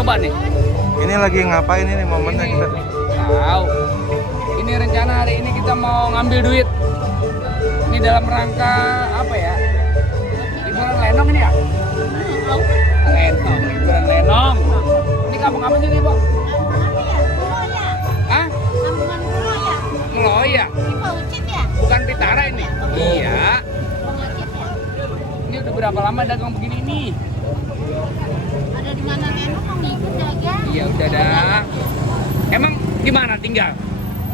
coba nih. Ini lagi ngapain ini momennya kita? Tahu. Ini rencana hari ini kita mau ngambil duit. Ini dalam rangka apa ya? Liburan lenong ini ya? Lenong, liburan lenong. Ini kampung apa sih nih, Bu? Hah? Meloya. Bukan Pitara ini. Iya. Ini udah berapa lama dagang begini ini? Ada di mana Lenong mau ngikut dagang? Iya udah dah. Emang di mana tinggal?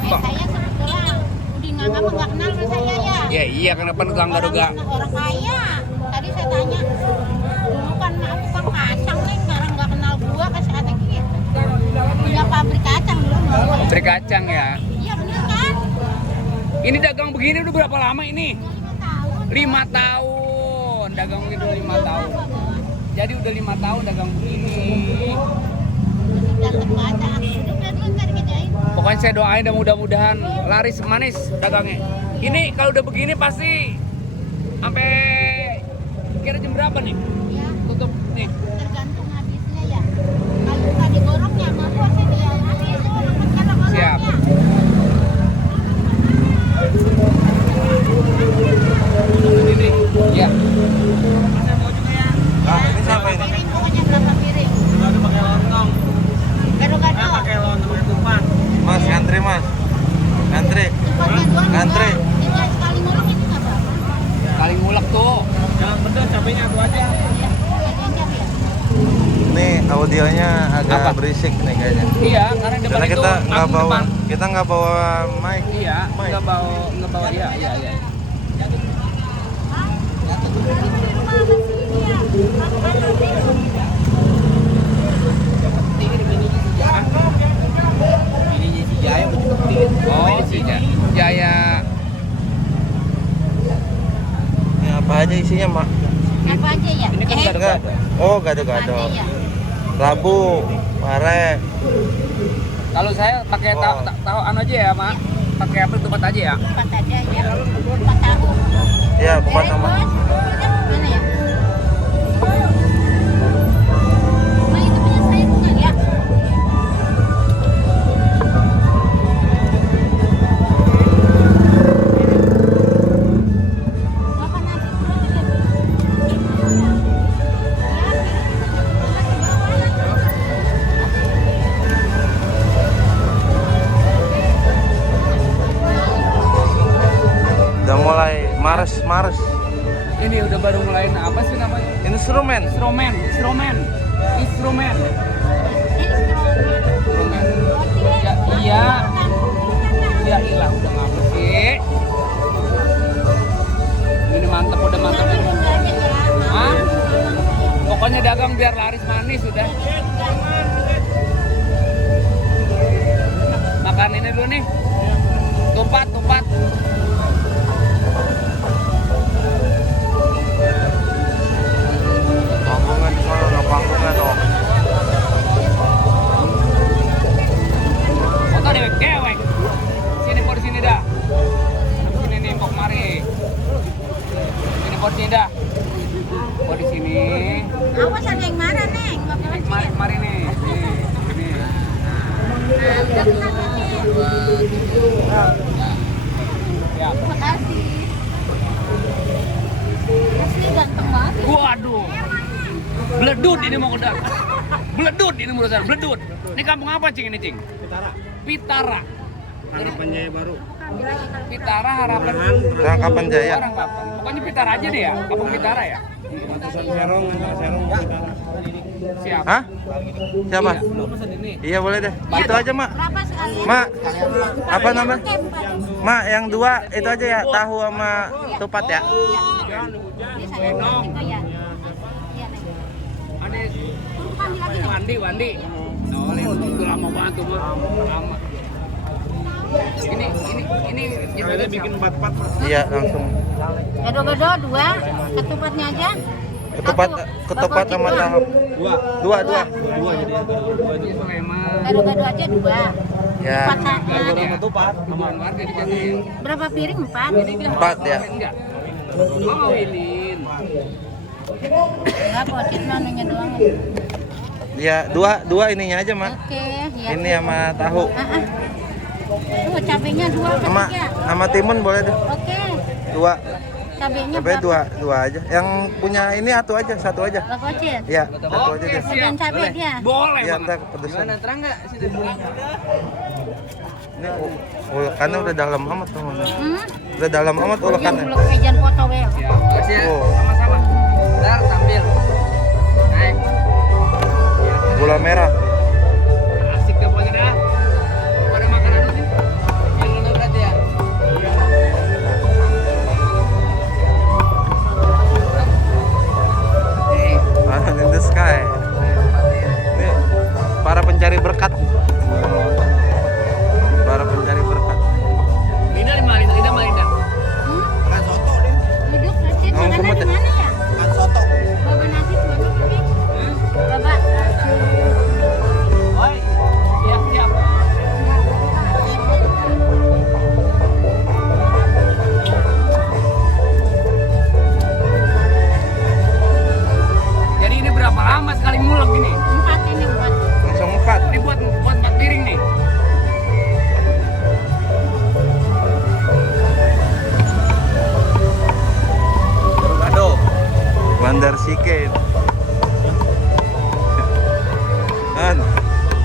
Mbak? Saya kebetulan di Nganga mah nggak kenal sama saya ya. Ya iya kenapa nggak Orang kaya. Tadi saya tanya, dulu kan aku kan kacang nih, sekarang nggak kenal gua kasih kata gitu. Punya pabrik kacang dulu. Pabrik kacang ya. Iya bener kan? Ini dagang begini udah berapa lama ini? 5 tahun. 5 tahun. Dagang begini udah 5 tahun. Jadi udah 5 tahun dagang begini. Datang kacang. Udah belum nggak dikerjain. Pokoknya saya doain dan mudah-mudahan laris manis dagangnya. Ini kalau udah begini pasti sampai kira jam berapa nih? Ya, Tutup nih. tergantung habisnya ya. Kalau nggak digoroknya, mah gua sih dia habis tuh orang cara Siap. goroknya. Ini. Ya. Ah, ini siapa ini? Piring pokoknya berapa piring? Pakai lontong, Gado-gado. pakai lontong pakai tumpah. Mas, ngantri mas. Ngantri. Tempatnya doang Ngantri. enggak. Tiga sekali ngulek itu nggak apa-apa. Kali ngulek tuh. Jangan pedas, cabenya aku aja. Ya, aja ya. Nih audionya agak Apa? berisik nih kayaknya. Iya, karena depan Karena itu kita nggak langsung bawa, depan. kita nggak bawa mic. Iya, Mic. nggak bawa. Iya. Ini si Jaya begitu petir. Oh, si Jaya. Ini apa aja isinya mak? Apa aja ya? Ini kan gado. Enggak. Oh gado-gado. Ada ya. Labu, pare. Kalau saya pakai Oh. tahu anu aja ya, Mak. Pakai apa tempat aja ya? Empat aja ya. Empat tahu. Ya, bukan sama. Bos. Mana ya? Nah, itu punya saya bukan ya? Makan nasi dulu aja deh. Udah mulai Mars. Ini udah baru mulai apa sih namanya? Instrumen. Instrumen. Ya, iya. Ya hilang udah ngapa sih? Ini mantep udah mantep. Hah? Pokoknya dagang biar laris manis udah. Makan ini dulu nih. Tupat. Panggungan di sana, nggak panggungan oh. Foto dewek. Sini por sini dah. Sini nih pok mari. Sini por sini dah. Oh di sini. Awas ada yang marah, Neng. Bakalan Mari cium. mari nih. Nih. Nah, udah kenal berarti. Ya. Terima kasih. Asli ganteng banget. Waduh. Beledut ini mau udah. Beledut ini menurut saya, beledut. Ini kampung apa, Cing ini, Cing? Pitara. Harapan Jaya baru. Pitara harapan. Rangkapan Jaya. Orang kapan? Pokoknya Pitara aja deh ya. Kampung Pitara ya. Ratusan serong, antara serong Utara. Siap. Hah? Siapa? Iya, lu pesen ini. Iya boleh deh. Itu aja mak. Berapa sekali? Mak, apa namanya? Pakai empat. Mak yang 2 itu aja ya, tahu sama tupat ya. Ini saya juga ya. Iya, Neng. Ada Suruh panggil lagi, Neng. Wandi. Oh, udah lama banget tuh mah. Lama. Ini Kalian bikin 4-4 Mas. Iya langsung. Gado-gado 2, ketupatnya aja. Ketupat sama tahu. Dua. Dua. Dua jadi dua ini Sulaiman. Gado-gado aja 2. Ya. Gado sama tupat sama Warga di sana ya. Berapa piring? 4. Ini bilang 4 ya. enggak. Oh, Wilin. Enggak, pocit mananya doang. Ya, dua ininya aja, Mak. Oke, ya. Ini sama tahu. Tuh cabenya 2 apa Sama 3? sama timun boleh deh. Oke. 2. Cabenya Cabai dua aja. Yang punya ini satu aja. Lokocit. Ya, satu aja deh. Dan cabai dia. Boleh, Iya, Bang. ntar kepedesan. Gimana, terang nggak? Situ. Ini ulekannya udah dalam amat tuh. Hmm? Udah dalam amat Yang ulekannya. buluk ejan foto we. Ya, makasih ya. Oh. Sama-sama. Ntar tampil. Naik. Gula merah. Asik deh pokoknya dah. Pada makan anu sih. Yang lu berarti ya. Man in the sky. Ini para pencari berkat. Para pencari berkat. Linda Malinda. Hmm? Makan soto deh. Duduk Cid, Oh, makannya gemuk di ya? mana ya? Makan soto. Baba nasi mana tadi? Baba. Oi. Siap. Jadi ini berapa lama sekali ngulek ini? 4 ini 4. Langsung 4. Ini buat 4 piring nih. Gado. Bandar Siken. Kan,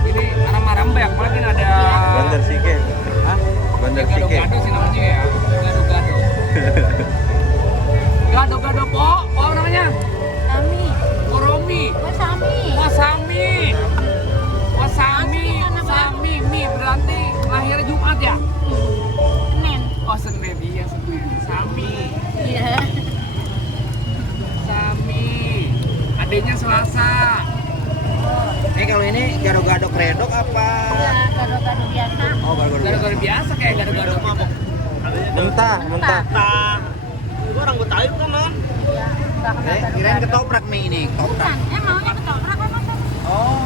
Ini aram-aram banyak, apalagi ada Bandar Siken. Hah? Bandar Siken. Gado-gado sih namanya ya. Gado-gado. Gado-gado po, apa namanya? Kami. Koromi. Wasami. Wasami. Sami, mie berarti lahirnya Jumat ya? Senin. Oh Senin, iya Senin. Sami. Iya. Sami. Adanya Selasa. Ini kalau ini gado-gado kredok apa? Ya, gado-gado biasa. Oh, gado-gado. Gado-gado biasa kayak gado-gado. Mentah. Nah, itu orang Betawi kan, Man? Iya, enggak kenal gado-gado. Kirain ketoprak nih ini. Bukan, maunya ketoprak apa tuh? Oh,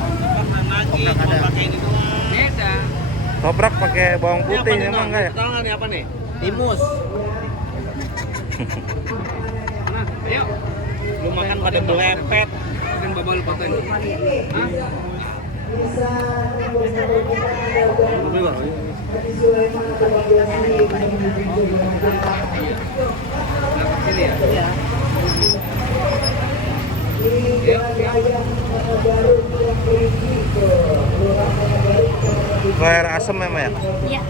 lagi cuma pakai ini doang. Beda. Toprak pakai bawang putih Ini apa emang nih, enggak ya? Tahu nggak nih apa nih? Timus. Nah, ayo. Lu makan pada belepet. Kan bapak lu fotoin. Hah? Nah, sini ya? Iya. Air asam memang ya? Iya.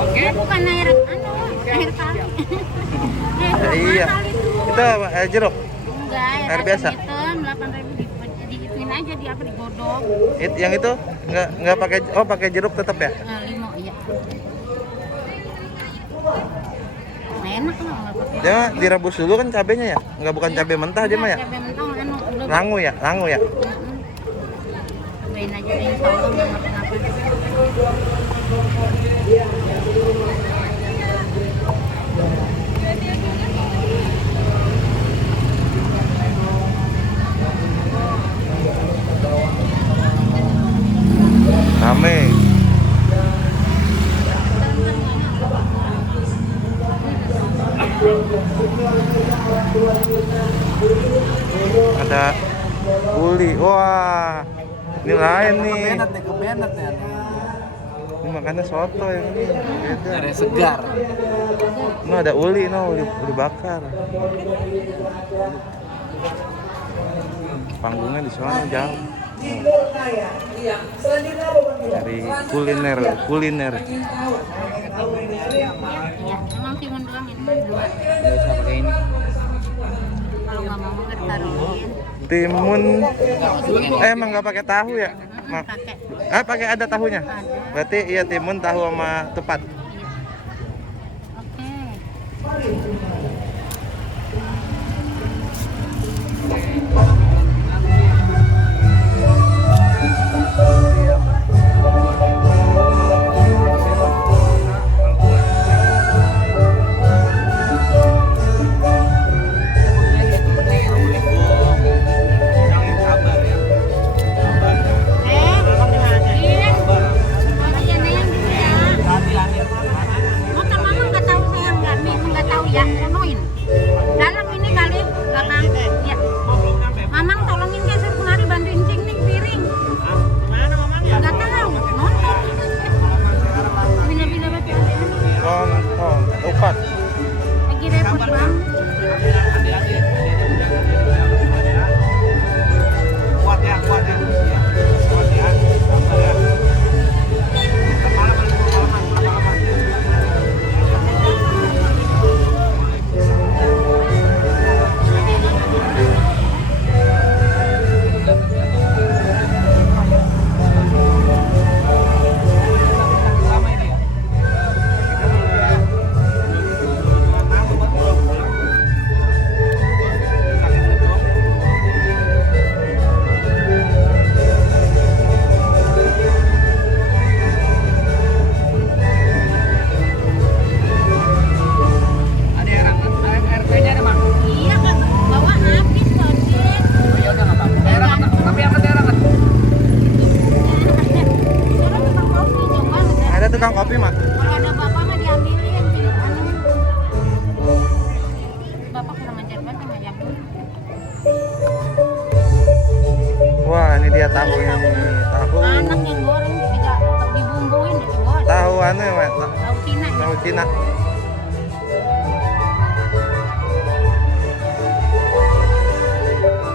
Oke. Bukan air air kali. Iya. Mahal itu. Itu apa? Air jeruk. Enggak, Air air biasa? biasa. 8.000 diituin aja di apa digodok. Yang itu nggak pakai jeruk tetap ya? Nah, 5 iya. Nah, enak lah nggak pakai. Dia direbus dulu kan cabenya ya? Nggak bukan cabai mentah dia mah ya? Cabai mentah anu belum. Rangu ya? Cobain aja deh, insya Allah nggak kenapa-napa. Rame. Ada uli. Wah. Ini lain nih. Kebenet ya. Ini makannya soto yang ini. Beda. Ada segar. Ini ada uli bakar. Panggungnya di sana jauh. Dari kuliner. Iya, emang timun doang ini mah dua. Nggak usah pakai ini. Kalau nggak mau nggak ditaruhin. Timun. Emang nggak pakai tahu ya? Pakai. Pakai ada tahunya. Ada. Berarti iya timun, tahu sama tupat. Oke. Iya. Makanya ada yang gitu ya. Motor mama nggak tahu saya nggak tahu ya. iya tahu ini. Tahu. Anak yang goreng tidak dibumbuin ya bos. Tahu anu ya, Mak. Tahu Cina ya. Tahu Cina.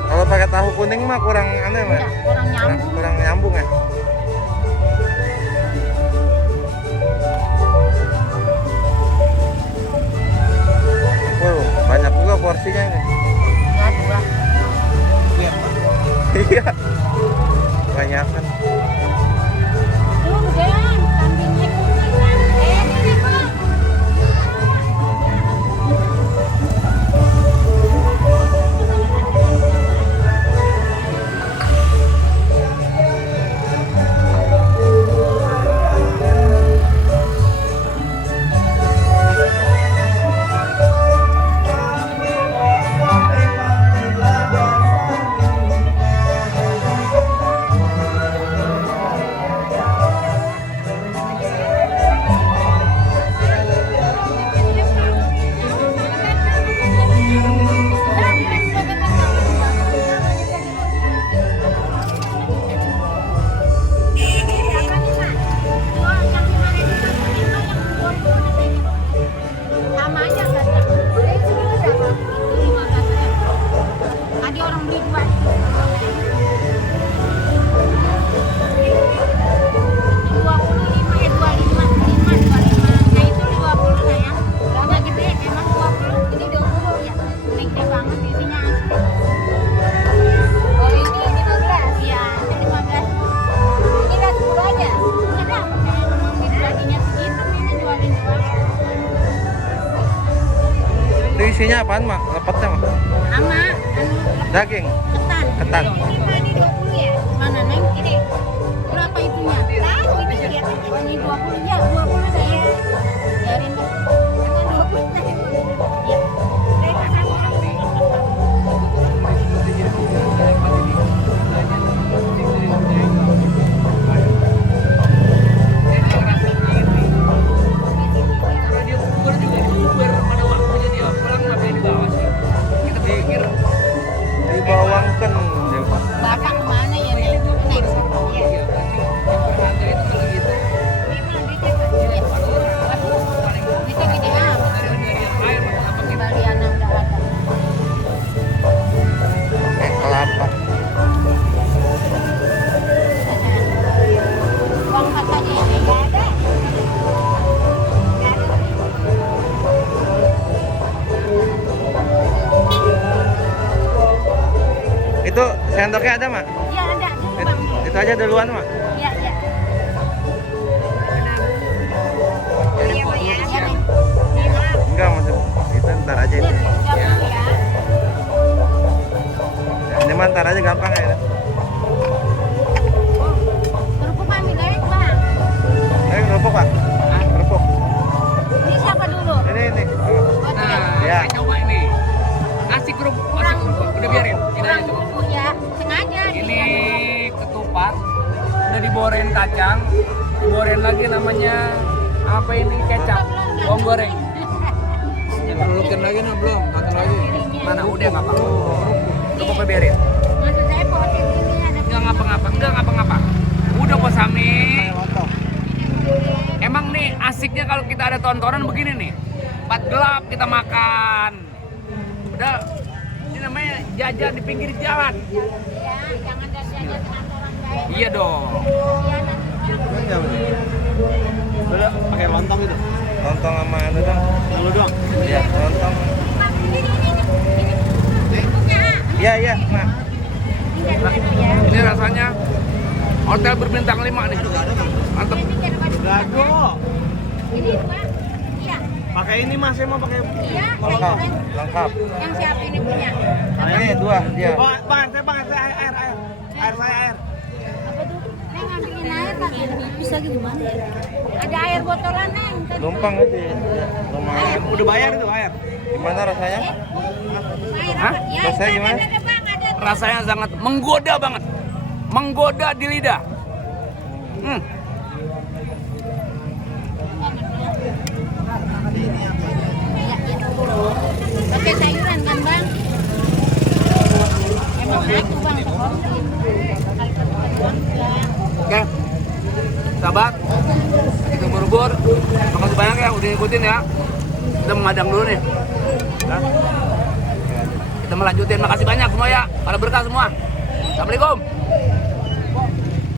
Kalau pakai tahu kuning mah kurang aneh, Mak. Tidak, kurang nyambung. Kurang nyambung ya. Banyak juga porsinya ini. Ya dua. Iya. Banyak kan. Tuh gedean, kambingnya kuning kan. Ini bos. Sama aja harga. Itu 15.000. Tadi orang beli dua. Nah itu 50 sayang. Udah gede emang 20. Ini 20 ya. Ini gede banget isinya asli. Oh ini 15. Iya, ini 15. Ini udah 10 aja. Enggak ada. Memang gajinya segitu ini jualin doang. Itu isinya apaan, Mak? Lepetnya, Mak? Sama Daging. ketan. Ketan. Ini 20 ya. Mana Neng? Ini berapa itunya? Tahu ini lihat ini 20 ya, 20 saya. Biarin deh. Emang 20 saya. Ya. Mereka sama. Kalau dia kubur juga kubur pada waktunya dia pulang ngapain di bawah sih? Kita pikir Dibawangkan dia, Pak. Bapak kemana ya Neng? Neng. Iya. ya berarti yang berharga itu kalau gitu Memang duitnya kecil. Aduh, duitnya gede amat. dari air apa kita Kembalian udah ada. Kelapa. Uang katanya ya Neng? Nggak ada. Itu sendoknya ada, Mak? Iya ada. Dulu Bang. Itu aja duluan, Mak. Iya, iya. jadi Iya, foto Iya, siap. Neng. Iya. Enggak, maksud itu ntar aja Iya, itu. siap, ya. Ini mah ntar aja gampang ya. Kerupuk kami direct Bang. Kerupuk, Pak. Kerupuk. Ini siapa dulu? Ini. Oh, Nah, dia. Ya. kita coba ini nasi kerupuk udah biarin ini Kurang aja coba. bumbu ya. Sengaja Ini ketupat udah diboren kacang, diboren lagi namanya apa ini kecap, bawang goreng. Lulukin lagi nah belum? Satu lagi. Mana udah nggak apa-apa. Kerupuknya biarin. Maksud saya potin ini ada Enggak ngapa-ngapa. Udah kok Sami. Emang nih asiknya kalau kita ada tontonan begini nih. Empat gelap kita makan. Udah ini namanya jajan di pinggir jalan. ya, jangan ada jajan kantoran kayak. Iya dong. Iya, nanti. Udah pakai lontong itu. Lontong sama anu dong. Lalu doang. Iya, lontong. Bang, ini. Kerupuknya. Iya, Mak. Ini gado-gado ya. Ini rasanya hotel berbintang 5 nih. Mantep. Ini gado-gado. Gado. Ini dua. Iya. Pakai ini Mas, saya mau pakai. Iya, Lengkap. sayuran. Lengkap. Yang siapa ini punya? Ini dua dia. Oh, bang, saya air. Air saya air. Apa tuh? Neng ngambilin air pakai bisa gimana ya? Ada air botolan Neng. Tadi Numpang aja. Ya. Lumayan. Udah bayar itu air. Gimana rasanya? air Hah? apa? Ya, Rasanya gimana? ada Bang, ada. Rasanya sangat menggoda banget. Menggoda di lidah. Ya, ya. Pakai sayuran kan Bang? Emang aku Bang, seporsi. sebutin ya. Kita memadang dulu nih. Nah. Kita melanjutin. Makasih banyak semua ya. Pada berkah semua. Assalamualaikum.